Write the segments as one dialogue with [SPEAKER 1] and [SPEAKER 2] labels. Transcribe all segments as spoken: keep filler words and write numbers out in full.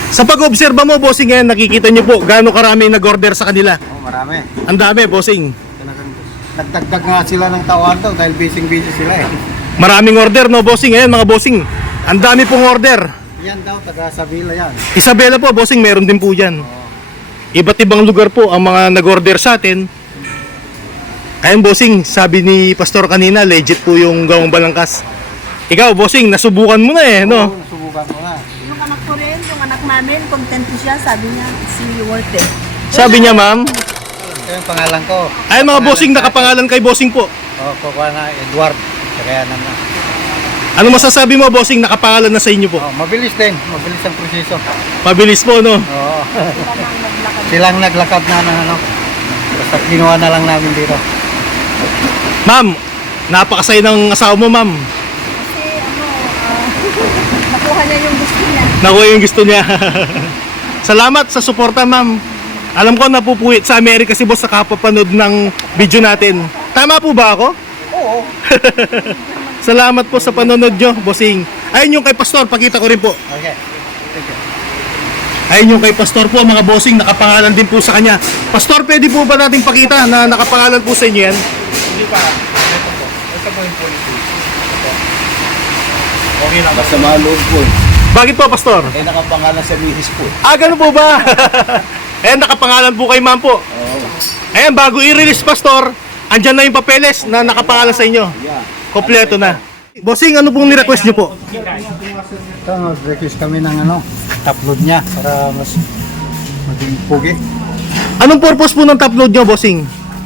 [SPEAKER 1] Sa pag-obserba mo, bossing, ngayon, nakikita nyo po gaano karami nag-order sa kanila.
[SPEAKER 2] Oh, marami.
[SPEAKER 1] Ang dami, bossing.
[SPEAKER 2] Talagang nagdagdag nga sila ng tawag daw dahil busy-busy sila eh.
[SPEAKER 1] Maraming order, no, bossing? Ngayon, mga bossing, ang dami pong order.
[SPEAKER 2] Yan daw, taga Sabila yan.
[SPEAKER 1] Isabela po, bossing, meron din po dyan.
[SPEAKER 2] Oh.
[SPEAKER 1] Iba't ibang lugar po ang mga nag-order sa atin. Ayun, bossing, sabi ni Pastor kanina, legit po yung gawang balangkas. Ikaw, bossing, nasubukan mo na eh, no?
[SPEAKER 2] Oo, nasubukan ko na.
[SPEAKER 3] Yung anak ko rin, yung anak namin, contento siya, sabi niya, si worth it.
[SPEAKER 1] Sabi niya, ma'am.
[SPEAKER 2] Ito yung pangalan ko.
[SPEAKER 1] Ayun, mga bossing, nakapangalan kay bossing po.
[SPEAKER 2] Oo, kukuha na Edward. Kaya naman.
[SPEAKER 1] Ano masasabi mo, bossing, nakapangalan na sa inyo po?
[SPEAKER 2] Oh, mabilis din. Mabilis ang proseso.
[SPEAKER 1] Mabilis po, no?
[SPEAKER 2] Oo.
[SPEAKER 3] Sila nang naglakad.
[SPEAKER 2] Silang naglakad na ng ano. Basta ginawa na lang namin dito.
[SPEAKER 1] Ma'am, napakasaya ng asawa mo, ma'am.
[SPEAKER 3] Kasi ano, ah, nakuha niya yung gusto niya.
[SPEAKER 1] Nakuha yung gusto niya. Salamat sa suporta, ma'am. Alam ko napupuwit sa Amerika si boss sa kapapanood ng video natin. Tama po ba ako?
[SPEAKER 2] Oo.
[SPEAKER 1] Salamat po sa panonood nyo, bossing. Ayun yung kay Pastor, pakita ko rin po.
[SPEAKER 2] Okay. Thank you.
[SPEAKER 1] Ayun yung kay Pastor po, mga bossing, nakapangalan din po sa kanya. Pastor, pwede po ba nating pakita na nakapangalan po sa inyo yan?
[SPEAKER 2] Hindi pa. Ito po. Ito po yung policy. Ito. Okay lang.
[SPEAKER 4] Basta malood po.
[SPEAKER 1] Bakit po, Pastor?
[SPEAKER 4] Eh, nakapangalan sa misis po.
[SPEAKER 1] Ah, ganun po ba? Ayan, nakapangalan po kay ma'am po.
[SPEAKER 4] Oo.
[SPEAKER 1] Ayan, bago i-release, Pastor, andyan na yung papeles na nakapangalan sa inyo.
[SPEAKER 4] Yeah.
[SPEAKER 1] Kompleto na. Bossing, ano pong ni-request nyo po?
[SPEAKER 2] Ito, nag-request kami ng ano, upload niya para mas maging pugi.
[SPEAKER 1] Anong purpose po ng top load nyo, bossing?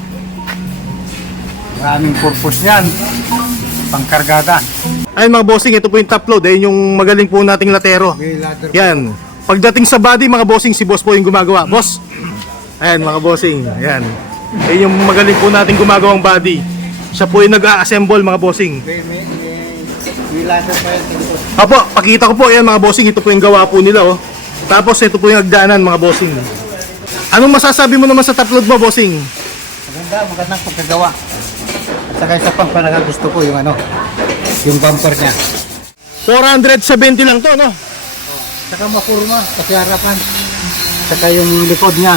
[SPEAKER 2] Maraming purpose yan. Pangkargada.
[SPEAKER 1] Ayun mga bossing, ito po yung top load. Ayun yung magaling po nating latero.
[SPEAKER 2] May ladder po.
[SPEAKER 1] Yan. Pagdating sa body, mga bossing, si boss po yung gumagawa. Boss! Ayan mga bossing. Ayan. Ayun yung magaling po nating gumagawang body. Siya po yung nag-a-assemble, mga bossing.
[SPEAKER 2] May, may, may, may ladder pa yan. Ito.
[SPEAKER 1] Apo, pakita ko po. Ayan mga bossing, ito po yung gawa po nila. Oh. Tapos ito po yung nagdaanan, mga bossing. Anong masasabi mo naman sa top load mo, bossing?
[SPEAKER 2] Maganda, magandang pagkagawa. At saka isa pang panagal gusto ko yung ano, yung bumper niya.
[SPEAKER 1] four seventy lang to, no?
[SPEAKER 2] Saka mapurma, kasi harapan. Saka yung likod niya.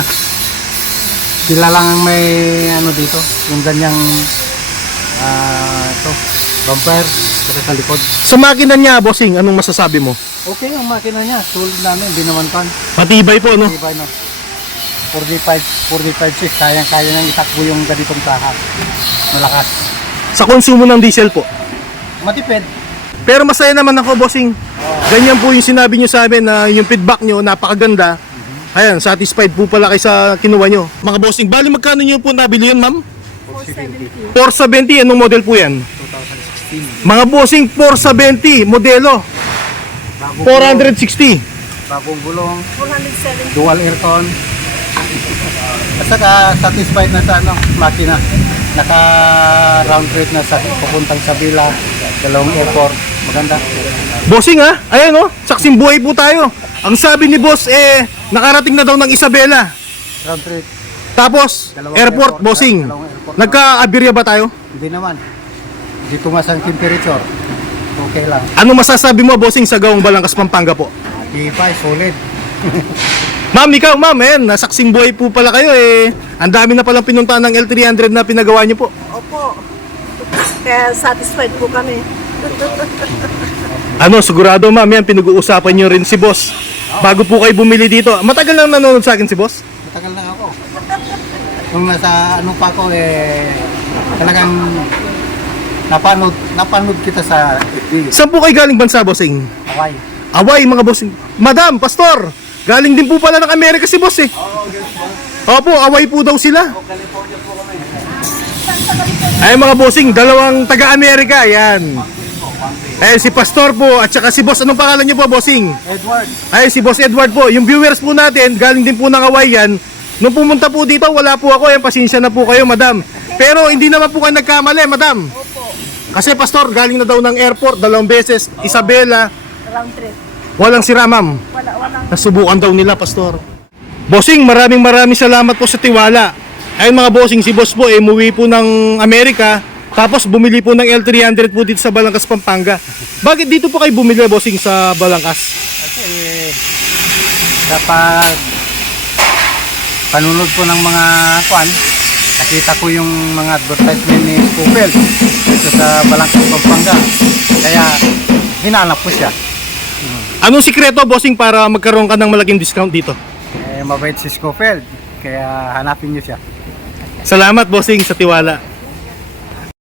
[SPEAKER 2] Sila lang ang may ano dito, yung ganyang ah ito, bumper, saka sa likod.
[SPEAKER 1] Sa makina niya, bossing, anong masasabi mo?
[SPEAKER 2] Okay ang makina niya, tulad namin, hindi naman pan.
[SPEAKER 1] Matibay po, no?
[SPEAKER 2] Diba no? forty-five, forty-five six, kayang-kaya nang itakbo yung ganitong kaha. Malakas.
[SPEAKER 1] Sa konsumo ng diesel po.
[SPEAKER 2] Matipid.
[SPEAKER 1] Pero masaya naman ako, bossing. Ganyan po yung sinabi nyo sa amin na yung feedback nyo, napakaganda. Ayan, satisfied po pala kayo sa kinuha nyo. Mga bossing, bali magkano nyo po nabili yun, ma'am?
[SPEAKER 3] four seventy.
[SPEAKER 1] four seventy, anong model po yan?
[SPEAKER 2] twenty sixteen.
[SPEAKER 1] Mga bossing, four seventy, modelo.
[SPEAKER 2] Bagong
[SPEAKER 1] four
[SPEAKER 2] gulong,
[SPEAKER 1] sixty.
[SPEAKER 2] bagong gulong,
[SPEAKER 3] four seventy.
[SPEAKER 2] dual aircon. At saka satisfied na sa ano, makina. Naka round trip na sa papuntang Sabila, dalawang airport. Maganda.
[SPEAKER 1] Bossing ha, ayan oh, saksing buhay po tayo. Ang sabi ni boss, eh, nakarating na daw ng Isabela.
[SPEAKER 2] Round trip.
[SPEAKER 1] Tapos,
[SPEAKER 2] Dalawang
[SPEAKER 1] airport,
[SPEAKER 2] airport,
[SPEAKER 1] bossing.
[SPEAKER 2] dalawang airport.
[SPEAKER 1] Nagka-abirya ba tayo?
[SPEAKER 2] Hindi naman. Hindi tumas ang temperature. Okay lang.
[SPEAKER 1] Ano masasabi mo, bossing, sa gawang Balangkas, Pampanga po?
[SPEAKER 2] Tibay, solid.
[SPEAKER 1] Ma'am, ikaw, ma'am, eh, nasaksing buhay po pala kayo, eh. Ang dami na palang pinuntahan ng L three hundred na pinagawa niyo po.
[SPEAKER 3] Opo. Kaya satisfied po kami.
[SPEAKER 1] Ano, sigurado, ma'am, yan, pinag-uusapan niyo rin si boss. Bago po kayo bumili dito. Matagal lang nanonood sa akin si boss?
[SPEAKER 2] Matagal na ako. Nung nasa ano pa ako, eh, talagang napanood, napanood kita sa F B.
[SPEAKER 1] Saan po kayo galing bansa, bossing?
[SPEAKER 2] Hawaii.
[SPEAKER 1] Away, mga bossing. Madam, pastor, galing din po pala ng Amerika si boss, eh. Opo, away po daw sila. Ay, mga bossing, dalawang taga-Amerika, yan. Ay, si pastor po, at saka si boss, anong pangalan niyo po, bossing?
[SPEAKER 2] Edward.
[SPEAKER 1] Ay, si boss Edward po. Yung viewers po natin, galing din po ng Hawaii yan. Nung pumunta po dito, wala po ako. Yan, pasensya na po kayo, madam. Pero hindi naman po kayo nagkamali, madam. Kasi pastor, galing na daw ng airport dalawang beses. Isabela,
[SPEAKER 3] Round trip.
[SPEAKER 1] walang sira, ma'am.
[SPEAKER 3] Wala, walang.
[SPEAKER 1] Nasubukan daw nila, pastor. Bossing, maraming maraming salamat po sa tiwala. Ayun mga bossing, si boss po, eh, umuwi po ng Amerika. Tapos bumili po ng L three hundred po dito sa Balangkas, Pampanga. Bakit dito po kayo bumili, bossing, sa Balangkas?
[SPEAKER 2] Kasi Kapag panunod po ng mga kwan, nakita ko yung mga advertisement ni Scofield dito sa Balangkang, Pampanga. Kaya hinanap ko siya.
[SPEAKER 1] Anong sikreto, bossing, para magkaroon ka ng malaking discount dito?
[SPEAKER 2] Eh, mabait si Scofield, kaya hanapin niyo siya.
[SPEAKER 1] Salamat, bossing, sa tiwala.